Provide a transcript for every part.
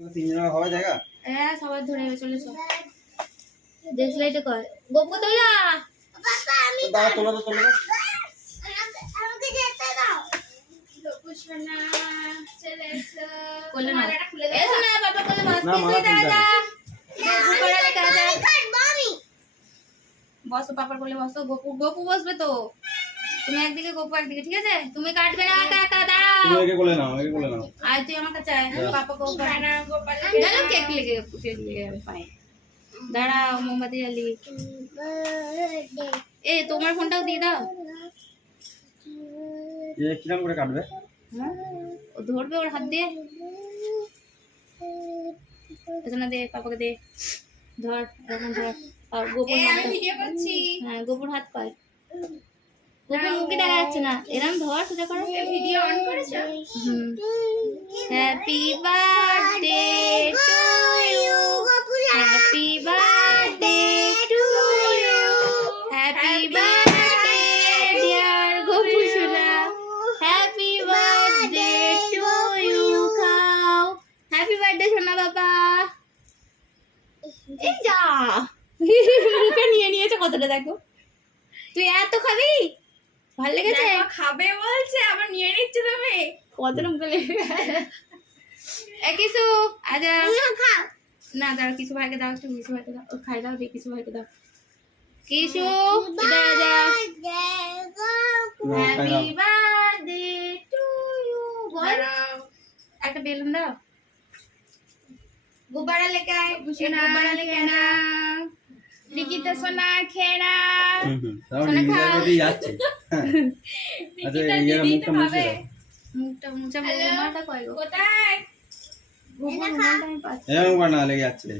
তিনজন হবে জায়গা? হ্যাঁ সবাই ধরে চলে সব দেশলাইটে কর গোপু তোলা বাবা আমি দাও তোলা তো তোলা আমাকে যেতে দাও গোপু সোনা চলে এসো কোলে না এসো না বাবা কোলে বসতে দাদা গোপু পড়ালে কাজা বসো পাপার কোলে বসো গোপু গোপু বসবে তো তুমি একদিকে গোপু একদিকে ঠিক আছে তুমি কাটবে না একা একা দাও তুমি একে কোলে নাও একে কোলে নাও আর তুই আমার কাছে আয় পাপা গোপু না গোপাল দাঁড়াও কেক লেগে যাবে পায়ে দাঁড়াও মোমবাতি জ্বালি এ তোমার ফোনটাও দিয়ে দাও এ কিরকম করে কাটবে? ও ধরবে ওর হাত দিয়ে এখানে দে পাপাকে দে ধর এখন ধর আর গোপন আমি ভিডিও করছি হ্যাঁ গোপন হাত পায় গোপন মুখে দেখা যাচ্ছে না এরকম ধর সোজা করো ভিডিও অন করেছো happy birthday to you happy birthday to you happy birthday dear Gopu সোনা হ্যাপি বার্থডে টু ইউ খাও হ্যাপি বার্থডে সোনা বাবা এই যা মুখে নিয়ে নিয়েছে কতটা দেখো তুই এত খাবি ভালো লেগেছে খাবে বলছে আবার নিয়ে নিচ্ছে তুমি কতটা মুখে লেগে কিছু আচ্ছা না দাও কিছু ভাইকে দাও একটু কিছু ভাইকে দাও খাই দাও দিয়ে কিছু ভাইকে দাও কিছু হ্যাপি বার্থডে টু ইউ বল একটা বেলুন দাও गुब्बारा लेके आए गुब्बारा लेके आना निकिता सोना खेना সোনা খাওয়াতে যাচ্ছে নিকিতা দিদি তো খাবে মুখটা মুচা মাটা কই গো কোথায় গোবরটা আমি পাচ্ছি এরকম করে না লেগে যাচ্ছে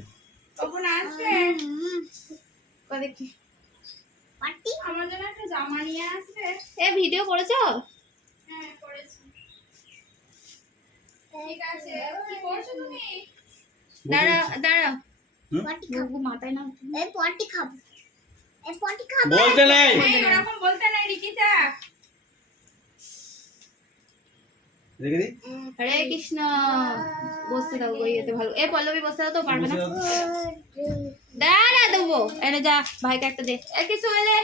কখন আসবে কই দেখি পার্টি আমার জন্য একটা জামা নিয়ে আসবে এ ভিডিও করেছো হ্যাঁ করেছি ঠিক আছে কি করছো তুমি দাঁড়াও দাঁড়াও পটি খাবো মাথায় না এই পটি খাবো বলতে নাই এরকম বলতে নাই রিকিতা রেখে দি হরে কৃষ্ণ বসতে দাও গো এতে ভালো এ পল্লবী বসতে দাও তো পারবে না দাঁড়া দেবো এনে যা ভাইকে একটা দে এ কিছু এলে